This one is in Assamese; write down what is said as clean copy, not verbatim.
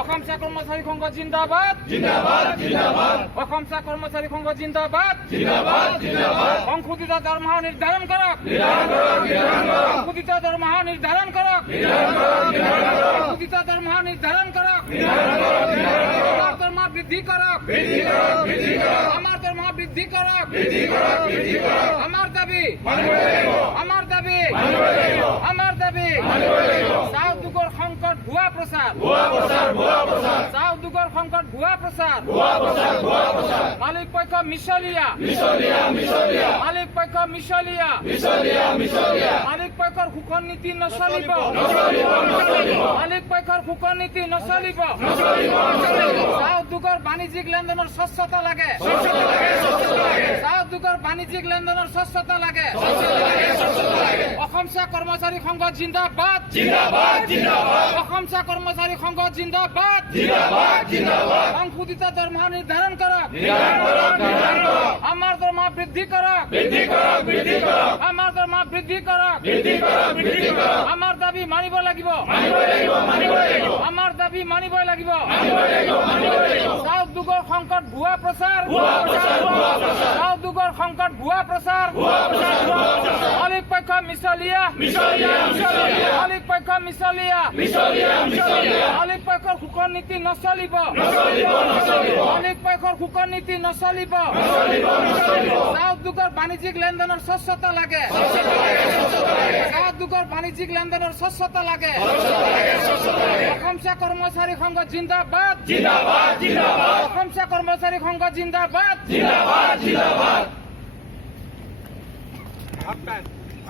অসম চাহ কৰ্মচাৰী সংঘ জিন্দাবাদ। অসম চাহ কৰ্মচাৰী সংঘ জিন্দাবাদ। সংশোধিত দৰমহা নিৰ্ধাৰণ কৰক। সংশোধিত দৰমহা নিৰ্ধাৰণ কৰক। সংশোধিত দৰমহা নিৰ্ধাৰণ কৰক। আমাৰ দৰমহা বৃদ্ধি কৰক। আমাৰ দৰমহা বৃদ্ধি কৰক। আমাৰ দাবী, আমাৰ দাবী, আমাৰ দাবী। চাহ উদ্যোগৰ সংকট ভুৱা প্ৰচাৰ। চাহ উদ্যোগৰ সংকট ভুৱা প্ৰচাৰ। মালিক পক্ষ মিছলীয়া। মালিক পক্ষ মিছলীয়া। মালিক পক্ষৰ শোষণ নীতি নচলিব। মালিক পক্ষৰ শোষণ নীতি নচলিব। চাহ উদ্যোগৰ বাণিজ্যিক লেনদেনৰ স্বচ্ছতা লাগে। চাহ উদ্যোগৰ বাণিজ্যিক লেনদেনৰ স্বচ্ছতা লাগে। অসম চাহ কৰ্মচাৰী সংঘ জিন্দাবাদ। অসম চাহ কৰ্মচাৰী সংঘ জিন্দাবাদ। সংশোধিত দৰমহা নিৰ্ধাৰণ কৰক। আমাৰ দৰমহা বৃদ্ধি কৰক। আমাৰ দৰমহা বৃদ্ধি কৰক। আমাৰ দাবী মানিব লাগিব। আমাৰ দাবী মানিবই লাগিব। চাহ উদ্যোগৰ সংকট ভুৱা প্ৰচাৰ। চাহ উদ্যোগৰ সংকট ভুৱা প্ৰচাৰ। মালিক পক্ষ মিছলীয়া। মালিক পক্ষ মিছলীয়া। মালিক পক্ষৰ শোষণ নীতি নচলিব। মালিক পক্ষৰ শোষণ নীতি নচলিব। চাহ উদ্যোগৰ বাণিজ্যিক লেনদেনৰ স্বচ্ছতা লাগে। চাহ উদ্যোগৰ বাণিজ্যিক লেনদেনৰ স্বচ্ছতা লাগে। অসম চাহ কৰ্মচাৰী সংঘ জিন্দাবাদ। অসম চাহ কৰ্মচাৰী সংঘ জিন্দাবাদ।